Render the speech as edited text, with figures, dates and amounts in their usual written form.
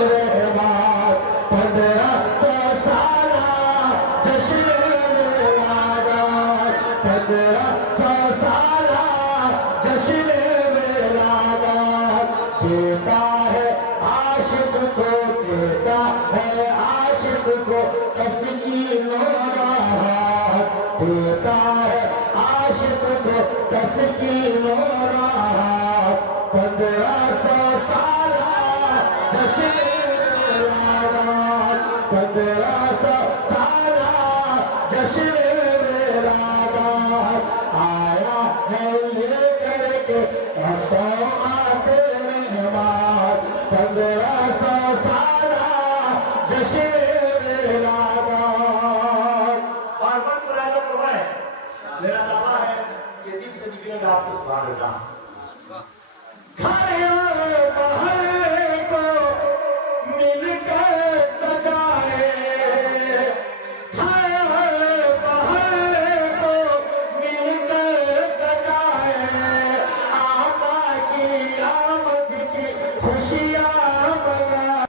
रहमान 1500 साला जश्न मिलाद 1500 साला जश्न मिलाद देता है आशिक को देता है आशिक को तस्कीन राहत देता है आशिक को तस्कीन राहत 1500 साला जश्न मिलाद 1500 साला जश्न मिलाद आया है लेकर के तौआत रहमान 1500 साला जश्न मिलाद